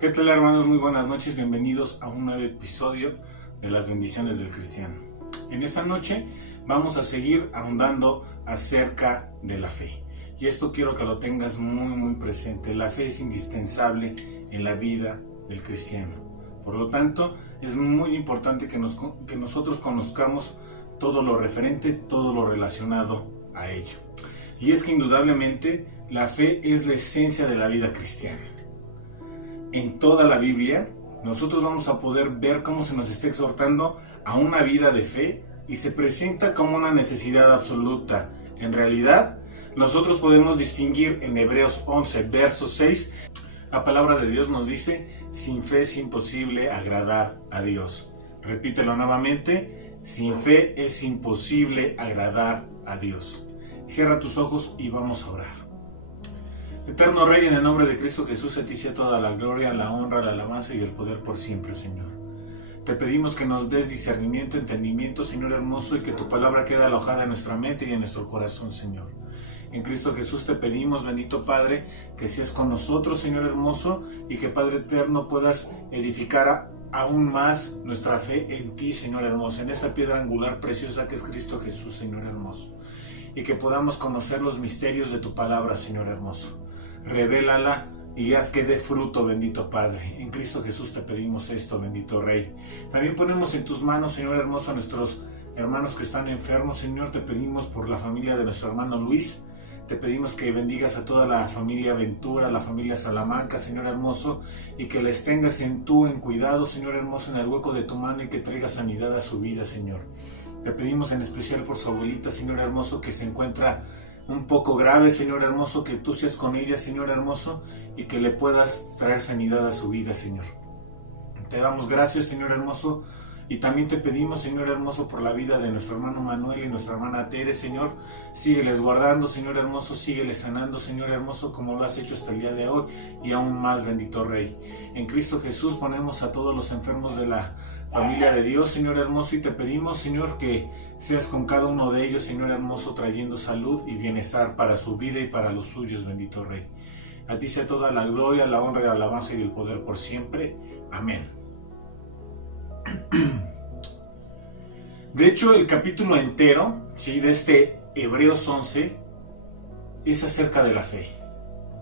¿Qué tal, hermanos? Muy buenas noches, bienvenidos a un nuevo episodio de las bendiciones del cristiano. En esta noche vamos a seguir ahondando acerca de la fe. Y esto quiero que lo tengas muy presente. La fe es indispensable en la vida del cristiano. Por lo tanto, es muy importante que nosotros conozcamos todo lo referente, todo lo relacionado a ello. Y es que indudablemente la fe es la esencia de la vida cristiana. En toda la Biblia, nosotros vamos a poder ver cómo se nos está exhortando a una vida de fe y se presenta como una necesidad absoluta. En realidad, nosotros podemos distinguir en Hebreos 11, verso 6, la palabra de Dios nos dice: sin fe es imposible agradar a Dios. Repítelo nuevamente: sin fe es imposible agradar a Dios. Cierra tus ojos y vamos a orar. Eterno Rey, en el nombre de Cristo Jesús, a ti sea toda la gloria, la honra, la alabanza y el poder por siempre, Señor. Te pedimos que nos des discernimiento, entendimiento, Señor hermoso, y que tu palabra quede alojada en nuestra mente y en nuestro corazón, Señor. En Cristo Jesús te pedimos, bendito Padre, que seas con nosotros, Señor hermoso, y que, Padre eterno, puedas edificar aún más nuestra fe en ti, Señor hermoso, en esa piedra angular preciosa que es Cristo Jesús, Señor hermoso. Y que podamos conocer los misterios de tu palabra, Señor hermoso. Revélala y haz que dé fruto, bendito Padre. En Cristo Jesús te pedimos esto, bendito Rey. También ponemos en tus manos, Señor hermoso, a nuestros hermanos que están enfermos. Señor, te pedimos por la familia de nuestro hermano Luis. Te pedimos que bendigas a toda la familia Ventura, la familia Salamanca, Señor hermoso, y que les tengas en cuidado, Señor hermoso, en el hueco de tu mano, y que traigas sanidad a su vida, Señor. Te pedimos en especial por su abuelita, Señor hermoso, que se encuentra un poco grave, Señor hermoso, que tú seas con ella, Señor hermoso, y que le puedas traer sanidad a su vida, Señor. Te damos gracias, Señor hermoso, y también te pedimos, Señor hermoso, por la vida de nuestro hermano Manuel y nuestra hermana Tere, Señor. Sígueles guardando, Señor hermoso, sígueles sanando, Señor hermoso, como lo has hecho hasta el día de hoy, y aún más, bendito Rey. En Cristo Jesús ponemos a todos los enfermos de la familia de Dios, Señor hermoso, y te pedimos, Señor, que seas con cada uno de ellos, Señor hermoso, trayendo salud y bienestar para su vida y para los suyos, bendito Rey. A ti sea toda la gloria, la honra, la alabanza y el poder por siempre. Amén. De hecho, el capítulo entero, ¿sí?, de este Hebreos 11 es acerca de la fe.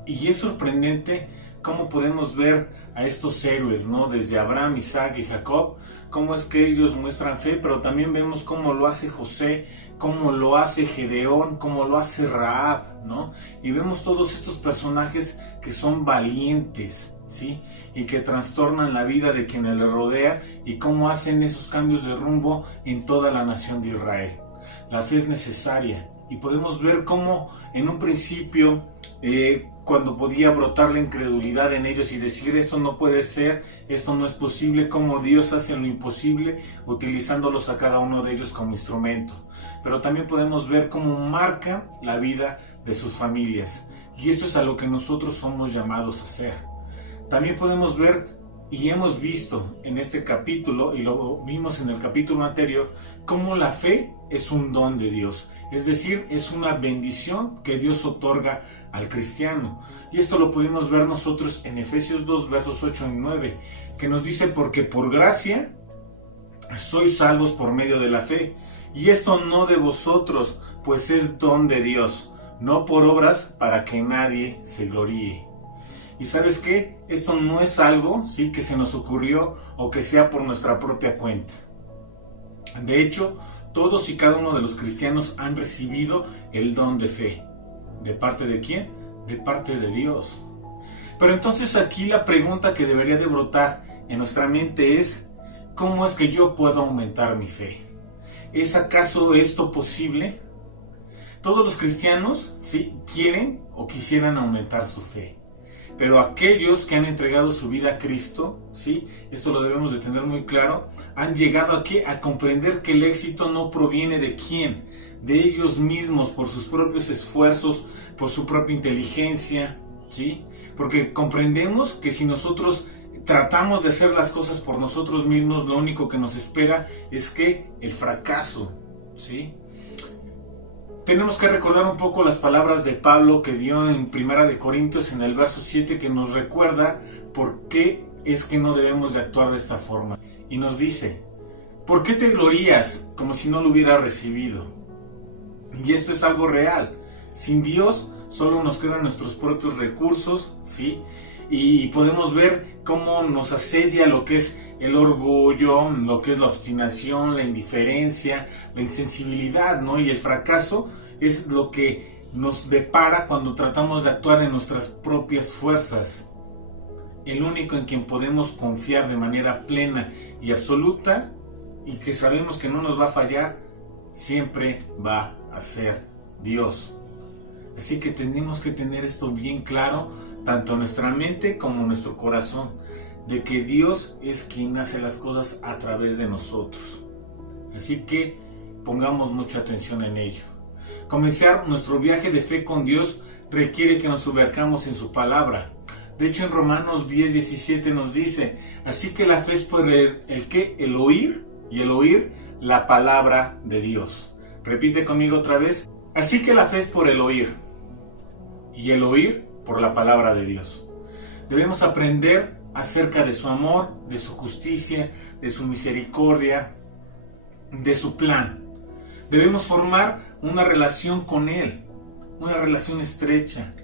Y es sorprendente cómo podemos ver a estos héroes, ¿no? Desde Abraham, Isaac y Jacob, cómo es que ellos muestran fe, pero también vemos cómo lo hace José, cómo lo hace Gedeón, cómo lo hace Rahab, ¿no? Y vemos todos estos personajes que son valientes, ¿sí?, y que trastornan la vida de quienes les rodea, y cómo hacen esos cambios de rumbo en toda la nación de Israel. La fe es necesaria, y podemos ver cómo en un principio, cuando podía brotar la incredulidad en ellos y decir: esto no puede ser, esto no es posible, cómo Dios hace lo imposible, utilizándolos a cada uno de ellos como instrumento. Pero también podemos ver cómo marca la vida de sus familias, y esto es a lo que nosotros somos llamados a hacer. También podemos ver y hemos visto en este capítulo, y lo vimos en el capítulo anterior, cómo la fe es un don de Dios, es decir, es una bendición que Dios otorga al cristiano. Y esto lo pudimos ver nosotros en Efesios 2, versos 8 y 9, que nos dice: porque por gracia sois salvos por medio de la fe, y esto no de vosotros, pues es don de Dios, no por obras, para que nadie se gloríe. Y ¿sabes qué? Esto no es algo, ¿sí?, que se nos ocurrió o que sea por nuestra propia cuenta. De hecho, todos y cada uno de los cristianos han recibido el don de fe. ¿De parte de quién? De parte de Dios. Pero entonces aquí la pregunta que debería de brotar en nuestra mente es: ¿cómo es que yo puedo aumentar mi fe? ¿Es acaso esto posible? Todos los cristianos, ¿sí?, quieren o quisieran aumentar su fe. Pero aquellos que han entregado su vida a Cristo, ¿sí?, esto lo debemos de tener muy claro, han llegado aquí a comprender que el éxito no proviene de quién, de ellos mismos, por sus propios esfuerzos, por su propia inteligencia, ¿sí? Porque comprendemos que si nosotros tratamos de hacer las cosas por nosotros mismos, lo único que nos espera es que el fracaso, ¿sí? tenemos que recordar un poco las palabras de Pablo que dio en 1 Corintios en el verso 7, que nos recuerda por qué es que no debemos de actuar de esta forma. Y nos dice: ¿por qué te glorías como si no lo hubieras recibido? Y esto es algo real. Sin Dios solo nos quedan nuestros propios recursos, ¿sí? Y podemos ver cómo nos asedia lo que es el orgullo, lo que es la obstinación, la indiferencia, la insensibilidad, ¿no? Y el fracaso es lo que nos depara cuando tratamos de actuar en nuestras propias fuerzas. El único en quien podemos confiar de manera plena y absoluta, y que sabemos que no nos va a fallar, siempre va a ser Dios. Así que tenemos que tener esto bien claro, tanto en nuestra mente como en nuestro corazón, de que Dios es quien hace las cosas a través de nosotros. Así que pongamos mucha atención en ello. Comenzar nuestro viaje de fe con Dios requiere que nos sumerjamos en su palabra. De hecho, en Romanos 10:17 nos dice: así que la fe es por el oír, y el oír la palabra de Dios. Repite conmigo otra vez: así que la fe es por el oír, y el oír por la palabra de Dios. Debemos aprender acerca de su amor, de su justicia, de su misericordia, de su plan. Debemos formar una relación con Él, una relación estrecha,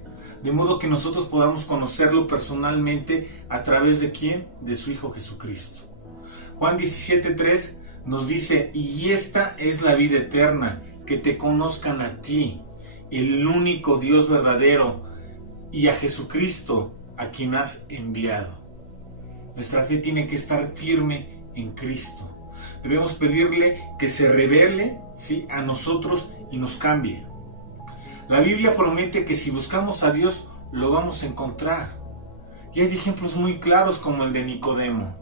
de modo que nosotros podamos conocerlo personalmente. ¿A través de quién? De su Hijo Jesucristo. Juan 17:3 nos dice: y esta es la vida eterna, que te conozcan a ti, el único Dios verdadero, y a Jesucristo, a quien has enviado. Nuestra fe tiene que estar firme en Cristo. Debemos pedirle que se revele, ¿sí?, a nosotros y nos cambie. La Biblia promete que si buscamos a Dios, lo vamos a encontrar. Y hay ejemplos muy claros como el de Nicodemo.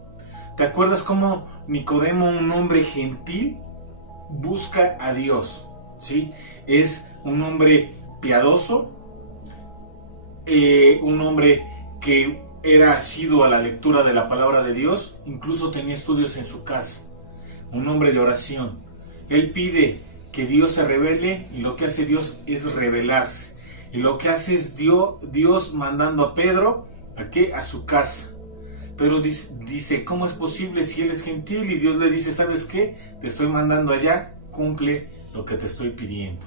¿Te acuerdas cómo Nicodemo, un hombre gentil, busca a Dios? ¿Sí? Es un hombre piadoso, un hombre que era asiduo a la lectura de la palabra de Dios, incluso tenía estudios en su casa, un hombre de oración. Él pide que Dios se revele, y lo que hace Dios es revelarse. Y lo que hace es Dios mandando a Pedro a su casa. Pero dice: ¿cómo es posible si él es gentil? Y Dios le dice: ¿sabes qué? Te estoy mandando allá, cumple lo que te estoy pidiendo.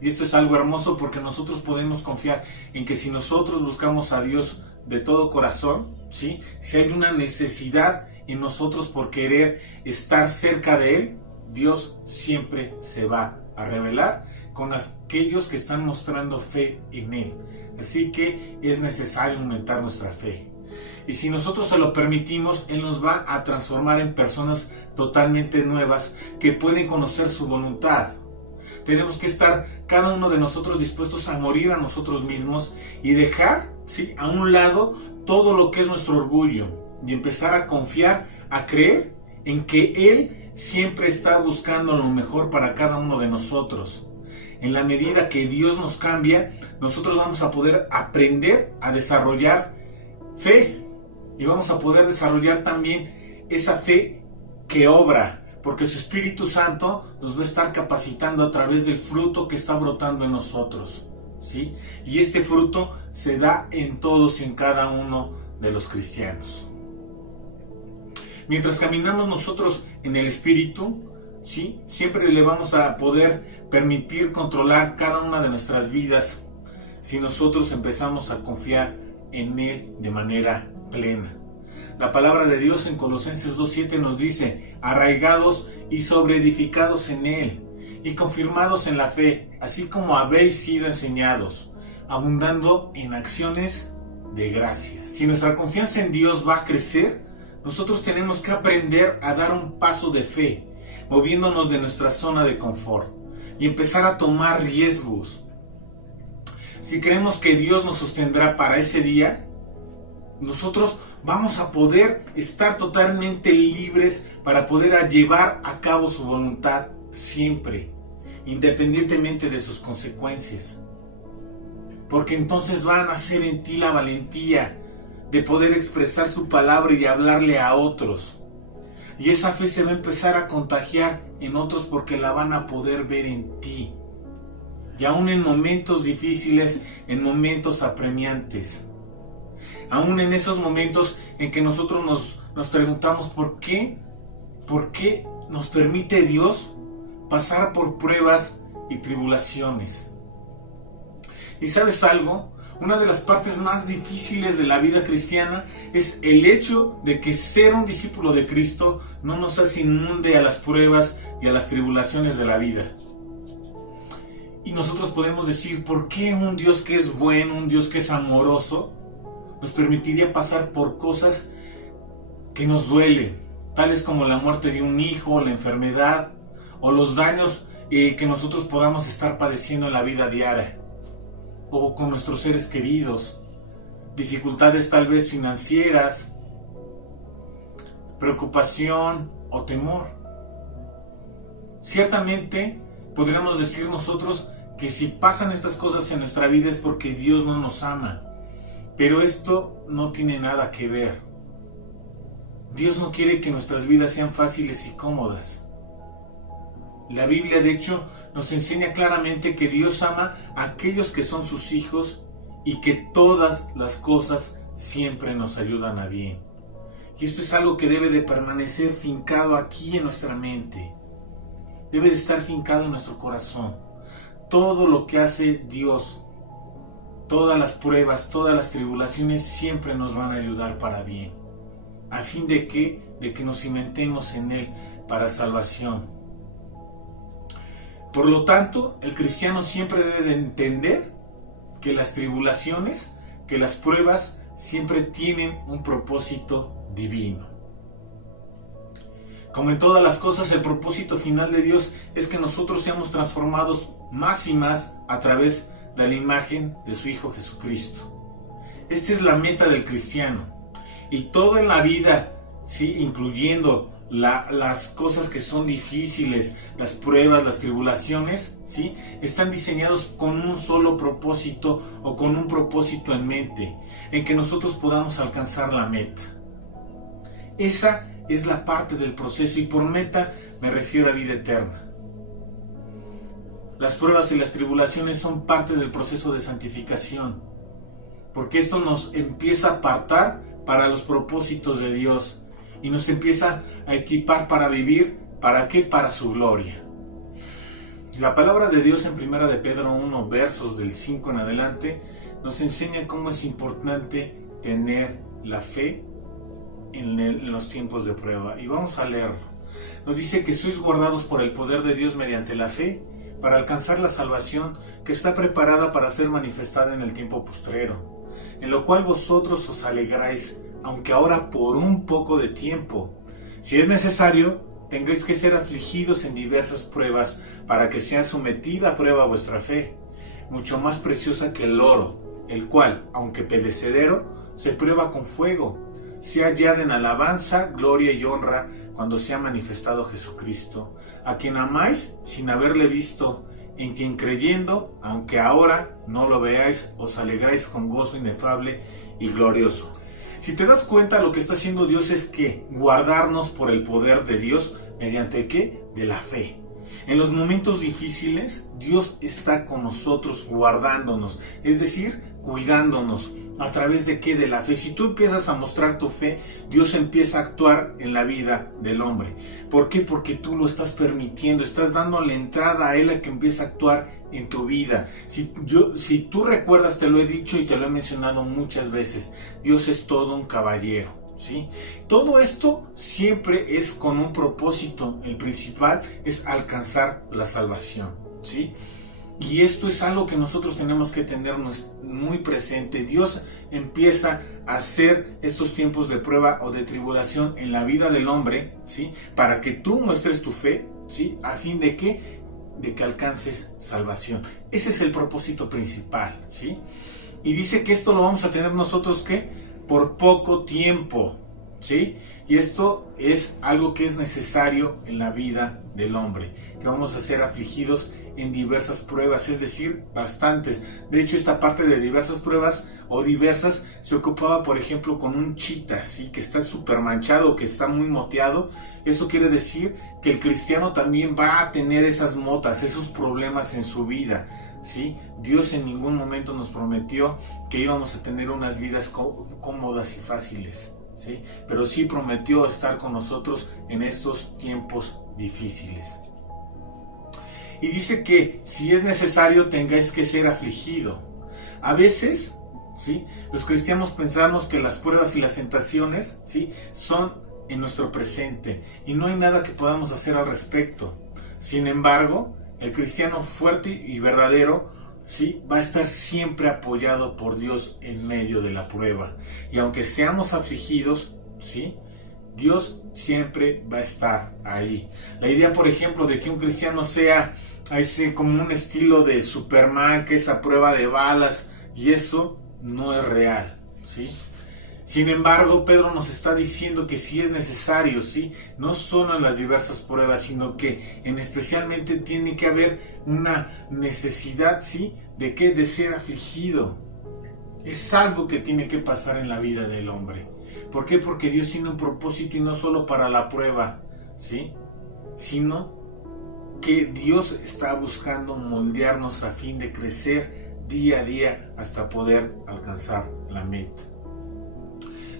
Y esto es algo hermoso, porque nosotros podemos confiar en que si nosotros buscamos a Dios de todo corazón, ¿sí?, si hay una necesidad en nosotros por querer estar cerca de Él, Dios siempre se va a revelar con aquellos que están mostrando fe en Él. Así que es necesario aumentar nuestra fe. Y si nosotros se lo permitimos, Él nos va a transformar en personas totalmente nuevas que pueden conocer su voluntad. Tenemos que estar cada uno de nosotros dispuestos a morir a nosotros mismos y dejar, ¿sí?, a un lado todo lo que es nuestro orgullo, y empezar a confiar, a creer en que Él siempre está buscando lo mejor para cada uno de nosotros. En la medida que Dios nos cambia, nosotros vamos a poder aprender a desarrollar fe, y vamos a poder desarrollar también esa fe que obra, porque su Espíritu Santo nos va a estar capacitando a través del fruto que está brotando en nosotros, ¿sí? Y este fruto se da en todos y en cada uno de los cristianos. Mientras caminamos nosotros en el Espíritu, ¿sí?, siempre le vamos a poder permitir controlar cada una de nuestras vidas si nosotros empezamos a confiar en Él de manera plena. La palabra de Dios en Colosenses 2:7 nos dice: arraigados y sobreedificados en Él, y confirmados en la fe, así como habéis sido enseñados, abundando en acciones de gracias. Si nuestra confianza en Dios va a crecer, nosotros tenemos que aprender a dar un paso de fe, moviéndonos de nuestra zona de confort y empezar a tomar riesgos. Si creemos que Dios nos sostendrá para ese día, nosotros vamos a poder estar totalmente libres para poder llevar a cabo su voluntad siempre, independientemente de sus consecuencias. Porque entonces va a nacer en ti la valentía de poder expresar su palabra y de hablarle a otros. Y esa fe se va a empezar a contagiar en otros porque la van a poder ver en ti. Y aún en momentos difíciles, en momentos apremiantes. Aún en esos momentos en que nosotros nos preguntamos ¿por qué nos permite Dios pasar por pruebas y tribulaciones? ¿Y sabes algo? Una de las partes más difíciles de la vida cristiana es el hecho de que ser un discípulo de Cristo no nos hace inmune a las pruebas y a las tribulaciones de la vida. Y nosotros podemos decir, ¿por qué un Dios que es bueno, un Dios que es amoroso, nos permitiría pasar por cosas que nos duelen, tales como la muerte de un hijo, la enfermedad o los daños que nosotros podamos estar padeciendo en la vida diaria o con nuestros seres queridos, dificultades tal vez financieras, preocupación o temor? Ciertamente podríamos decir nosotros que si pasan estas cosas en nuestra vida es porque Dios no nos ama, pero esto no tiene nada que ver. Dios no quiere que nuestras vidas sean fáciles y cómodas. La Biblia, de hecho, nos enseña claramente que Dios ama a aquellos que son sus hijos y que todas las cosas siempre nos ayudan a bien. Y esto es algo que debe de permanecer fincado aquí en nuestra mente. Debe de estar fincado en nuestro corazón. Todo lo que hace Dios, todas las pruebas, todas las tribulaciones siempre nos van a ayudar para bien. ¿A fin de qué? De que nos cimentemos en Él para salvación. Por lo tanto, el cristiano siempre debe de entender que las tribulaciones, que las pruebas siempre tienen un propósito divino. Como en todas las cosas, el propósito final de Dios es que nosotros seamos transformados más y más a través de la imagen de su Hijo Jesucristo. Esta es la meta del cristiano. Y todo en la vida, ¿sí?, incluyendo las cosas que son difíciles, las pruebas, las tribulaciones, ¿sí?, están diseñados con un solo propósito o con un propósito en mente, en que nosotros podamos alcanzar la meta. Esa es la parte del proceso, y por meta me refiero a vida eterna. Las pruebas y las tribulaciones son parte del proceso de santificación, porque esto nos empieza a apartar para los propósitos de Dios y nos empieza a equipar para vivir, ¿para qué? Para su gloria. La palabra de Dios en 1 de Pedro 1, versos del 5 en adelante, nos enseña cómo es importante tener la fe en los tiempos de prueba. Y vamos a leerlo. Nos dice que sois guardados por el poder de Dios mediante la fe, para alcanzar la salvación que está preparada para ser manifestada en el tiempo postrero, en lo cual vosotros os alegráis, aunque ahora por un poco de tiempo, si es necesario, tendréis que ser afligidos en diversas pruebas, para que sea sometida a prueba vuestra fe, mucho más preciosa que el oro, el cual, aunque perecedero, se prueba con fuego, sea hallada en alabanza, gloria y honra cuando sea manifestado Jesucristo, a quien amáis sin haberle visto, en quien creyendo, aunque ahora no lo veáis, os alegráis con gozo inefable y glorioso. Si te das cuenta, lo que está haciendo Dios es que guardarnos por el poder de Dios, ¿mediante qué? De la fe. En los momentos difíciles, Dios está con nosotros guardándonos, es decir, cuidándonos. ¿A través de qué? De la fe. Si tú empiezas a mostrar tu fe, Dios empieza a actuar en la vida del hombre. ¿Por qué? Porque tú lo estás permitiendo, estás dándole entrada a Él a que empiece a actuar en tu vida. Si tú recuerdas, te lo he dicho y te lo he mencionado muchas veces, Dios es todo un caballero, ¿sí? Todo esto siempre es con un propósito. El principal es alcanzar la salvación, ¿sí? Y esto es algo que nosotros tenemos que tener muy presente. Dios empieza a hacer estos tiempos de prueba o de tribulación en la vida del hombre, ¿sí?, para que tú muestres tu fe, ¿sí?, a fin de que alcances salvación. Ese es el propósito principal, ¿sí? Y dice que esto lo vamos a tener nosotros, ¿qué? Por poco tiempo, ¿sí? Y esto es algo que es necesario en la vida del hombre, que vamos a ser afligidos en diversas pruebas, es decir, bastantes. De hecho, esta parte de diversas pruebas o diversas se ocupaba, por ejemplo, con un chita, ¿sí? Que está súper manchado, que está muy moteado. Eso quiere decir que el cristiano también va a tener esas motas, esos problemas en su vida, ¿sí? Dios en ningún momento nos prometió que íbamos a tener unas vidas cómodas y fáciles, ¿sí? Pero sí prometió estar con nosotros en estos tiempos difíciles. Y dice que si es necesario tengáis que ser afligido. A veces, ¿sí?, los cristianos pensamos que las pruebas y las tentaciones, ¿sí?, son en nuestro presente y no hay nada que podamos hacer al respecto. Sin embargo, el cristiano fuerte y verdadero, ¿sí?, va a estar siempre apoyado por Dios en medio de la prueba. Y aunque seamos afligidos, ¿sí?, Dios siempre va a estar ahí. La idea, por ejemplo, de que un cristiano sea como un estilo de Superman, que es a prueba de balas, y eso no es real, ¿sí? Sin embargo, Pedro nos está diciendo que sí es necesario, ¿sí?, no solo en las diversas pruebas, sino que especialmente tiene que haber una necesidad, ¿sí?, ¿de qué? De ser afligido. Es algo que tiene que pasar en la vida del hombre. ¿Por qué? Porque Dios tiene un propósito y no solo para la prueba, ¿sí?, sino que Dios está buscando moldearnos a fin de crecer día a día hasta poder alcanzar la meta.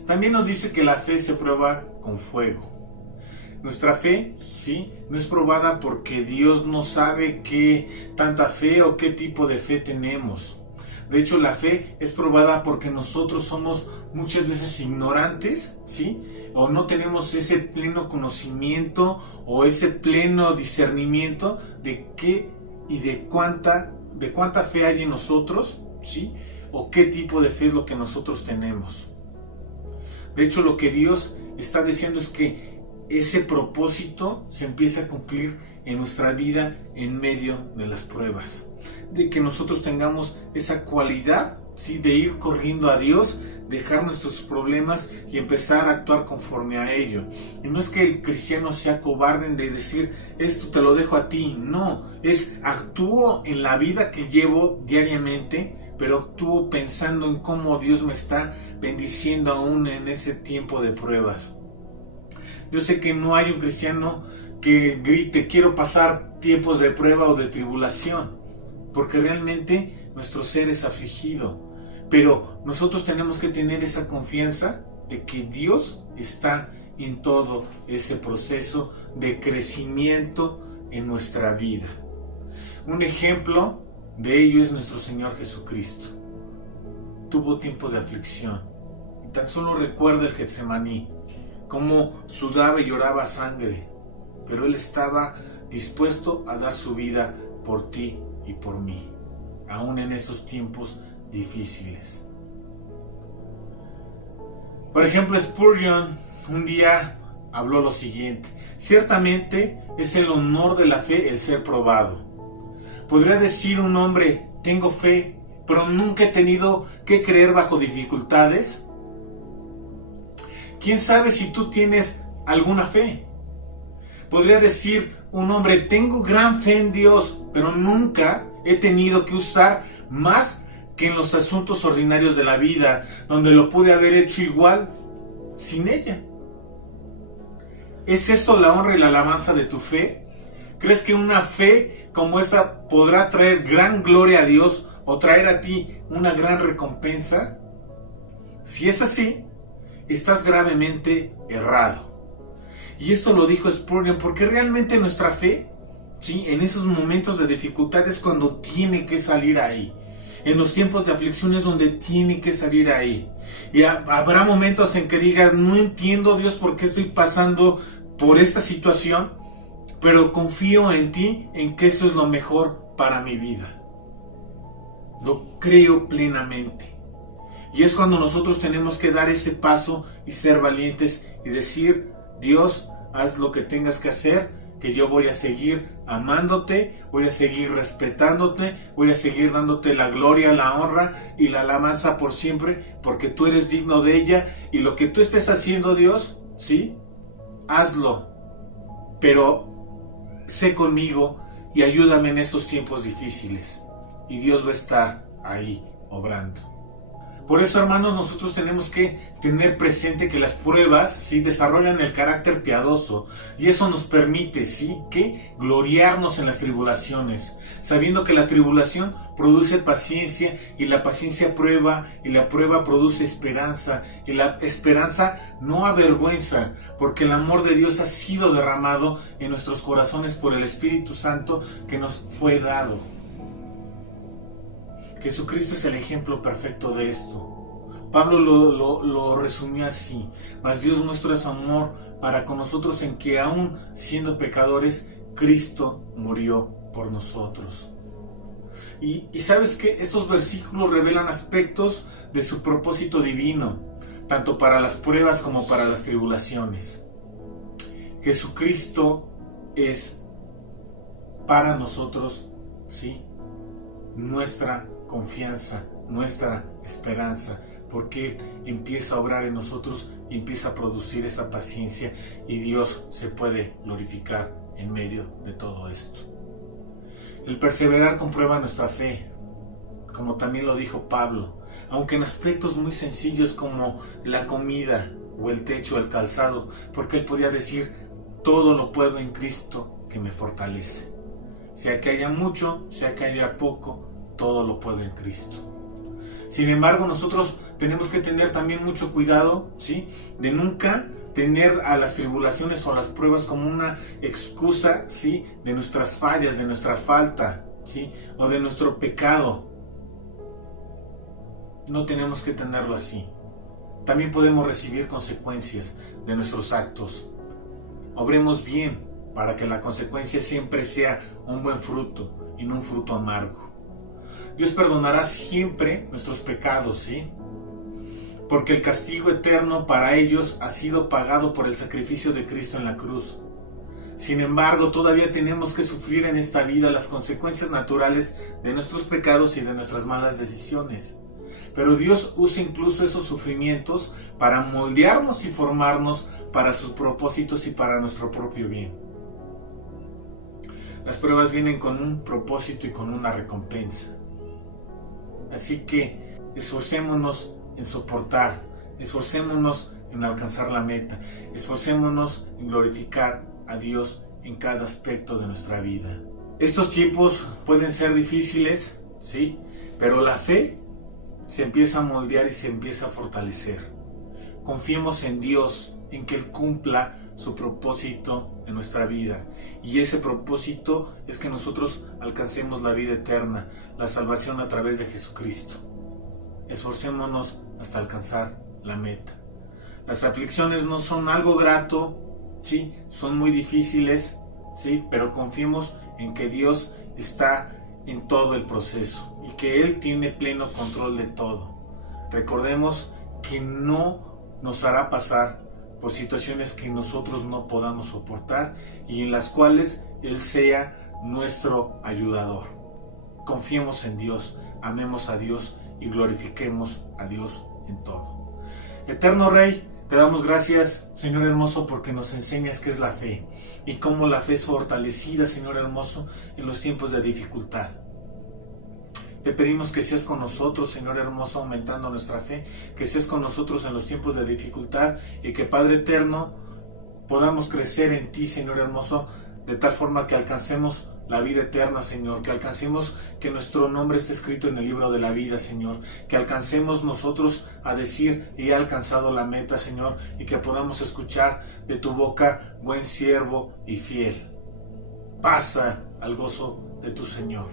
También nos dice que la fe se prueba con fuego. Nuestra fe, ¿sí?, no es probada porque Dios no sabe qué tanta fe o qué tipo de fe tenemos. De hecho, la fe es probada porque nosotros somos muchas veces ignorantes, ¿sí?, o no tenemos ese pleno conocimiento o ese pleno discernimiento de qué y de cuánta fe hay en nosotros, ¿sí?, o qué tipo de fe es lo que nosotros tenemos. De hecho, lo que Dios está diciendo es que ese propósito se empieza a cumplir en nuestra vida en medio de las pruebas. De que nosotros tengamos esa cualidad, ¿sí?, de ir corriendo a Dios, dejar nuestros problemas y empezar a actuar conforme a ello. Y no es que el cristiano sea cobarde de decir, esto te lo dejo a ti. No, es actúo en la vida que llevo diariamente, pero actúo pensando en cómo Dios me está bendiciendo aún en ese tiempo de pruebas. Yo sé que no hay un cristiano que grite, quiero pasar tiempos de prueba o de tribulación, porque realmente nuestro ser es afligido. Pero nosotros tenemos que tener esa confianza de que Dios está en todo ese proceso de crecimiento en nuestra vida. Un ejemplo de ello es nuestro Señor Jesucristo. Tuvo tiempo de aflicción. Y tan solo recuerda el Getsemaní, cómo sudaba y lloraba sangre, pero Él estaba dispuesto a dar su vida por ti y por mí, aún en esos tiempos difíciles. Por ejemplo, Spurgeon un día habló lo siguiente: ciertamente es el honor de la fe el ser probado. Podría decir un hombre, tengo fe, pero nunca he tenido que creer bajo dificultades. ¿Quién sabe si tú tienes alguna fe? Podría decir un hombre, tengo gran fe en Dios, pero nunca he tenido que usar más que en los asuntos ordinarios de la vida, donde lo pude haber hecho igual sin ella. ¿Es esto la honra y la alabanza de tu fe? ¿Crees que una fe como esta podrá traer gran gloria a Dios o traer a ti una gran recompensa? Si es así, estás gravemente errado. Y esto lo dijo Spurgeon porque realmente nuestra fe, ¿sí?, en esos momentos de dificultad es cuando tiene que salir ahí. En los tiempos de aflicción es donde tiene que salir ahí. Y habrá momentos en que digas, no entiendo, Dios, por qué estoy pasando por esta situación, pero confío en ti, en que esto es lo mejor para mi vida. Lo creo plenamente. Y es cuando nosotros tenemos que dar ese paso y ser valientes y decir, Dios, haz lo que tengas que hacer, que yo voy a seguir amándote, voy a seguir respetándote, voy a seguir dándote la gloria, la honra y la alabanza por siempre, porque tú eres digno de ella, y lo que tú estés haciendo, Dios, ¿sí?, hazlo, pero sé conmigo y ayúdame en estos tiempos difíciles. Y Dios va a estar ahí obrando. Por eso, hermanos, nosotros tenemos que tener presente que las pruebas, ¿sí?, desarrollan el carácter piadoso, y eso nos permite, ¿sí?, que gloriarnos en las tribulaciones, sabiendo que la tribulación produce paciencia, y la paciencia prueba, y la prueba produce esperanza, y la esperanza no avergüenza, porque el amor de Dios ha sido derramado en nuestros corazones por el Espíritu Santo que nos fue dado. Jesucristo es el ejemplo perfecto de esto. Pablo lo resumió así: mas Dios muestra su amor para con nosotros en que aún siendo pecadores, Cristo murió por nosotros. Y sabes que estos versículos revelan aspectos de su propósito divino, tanto para las pruebas como para las tribulaciones. Jesucristo es para nosotros, ¿sí?, nuestra confianza, nuestra esperanza, porque Él empieza a obrar en nosotros y empieza a producir esa paciencia, y Dios se puede glorificar en medio de todo esto. El perseverar comprueba nuestra fe, como también lo dijo Pablo, aunque en aspectos muy sencillos como la comida o el techo, el calzado, porque él podía decir: todo lo puedo en Cristo que me fortalece. Sea que haya mucho, sea que haya poco, todo lo puedo en Cristo. Sin embargo, nosotros tenemos que tener también mucho cuidado, ¿sí?, de nunca tener a las tribulaciones o a las pruebas como una excusa, ¿sí?, de nuestras fallas, de nuestra falta, ¿sí?, o de nuestro pecado. No tenemos que tenerlo así. También podemos recibir consecuencias de nuestros actos. Obremos bien para que la consecuencia siempre sea un buen fruto y no un fruto amargo. Dios perdonará siempre nuestros pecados, ¿sí?, porque el castigo eterno para ellos ha sido pagado por el sacrificio de Cristo en la cruz. Sin embargo, todavía tenemos que sufrir en esta vida las consecuencias naturales de nuestros pecados y de nuestras malas decisiones. Pero Dios usa incluso esos sufrimientos para moldearnos y formarnos para sus propósitos y para nuestro propio bien. Las pruebas vienen con un propósito y con una recompensa. Así que esforcémonos en soportar, esforcémonos en alcanzar la meta, esforcémonos en glorificar a Dios en cada aspecto de nuestra vida. Estos tiempos pueden ser difíciles, sí, pero la fe se empieza a moldear y se empieza a fortalecer. Confiemos en Dios, en que Él cumpla su propósito en nuestra vida, y ese propósito es que nosotros alcancemos la vida eterna, la salvación a través de Jesucristo. Esforcémonos hasta alcanzar la meta. Las aflicciones no son algo grato, sí, son muy difíciles, sí, pero confiemos en que Dios está en todo el proceso y que Él tiene pleno control de todo. Recordemos que no nos hará pasar por situaciones que nosotros no podamos soportar y en las cuales Él sea nuestro ayudador. Confiemos en Dios, amemos a Dios y glorifiquemos a Dios en todo. Eterno Rey, te damos gracias, Señor hermoso, porque nos enseñas qué es la fe y cómo la fe es fortalecida, Señor hermoso, en los tiempos de dificultad. Te pedimos que seas con nosotros, Señor hermoso, aumentando nuestra fe, que seas con nosotros en los tiempos de dificultad y que, Padre eterno, podamos crecer en ti, Señor hermoso, de tal forma que alcancemos la vida eterna, Señor, que alcancemos que nuestro nombre esté escrito en el libro de la vida, Señor, que alcancemos nosotros a decir: he alcanzado la meta, Señor, y que podamos escuchar de tu boca: buen siervo y fiel, pasa al gozo de tu Señor.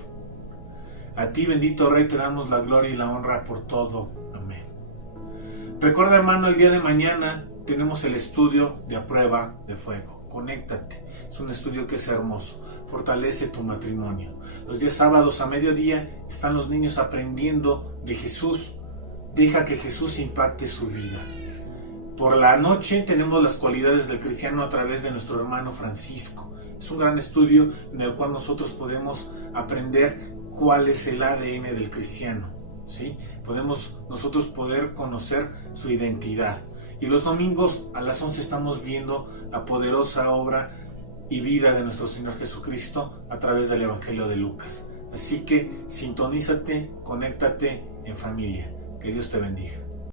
A ti, bendito Rey, te damos la gloria y la honra por todo. Amén. Recuerda, hermano, el día de mañana tenemos el estudio de A Prueba de Fuego. Conéctate. Es un estudio que es hermoso. Fortalece tu matrimonio. Los días sábados a mediodía están los niños aprendiendo de Jesús. Deja que Jesús impacte su vida. Por la noche tenemos las cualidades del cristiano a través de nuestro hermano Francisco. Es un gran estudio en el cual nosotros podemos aprender cuál es el ADN del cristiano, ¿sí? Podemos nosotros poder conocer su identidad. Y los domingos a las 11 estamos viendo la poderosa obra y vida de nuestro Señor Jesucristo a través del Evangelio de Lucas. Así que sintonízate, conéctate en familia. Que Dios te bendiga.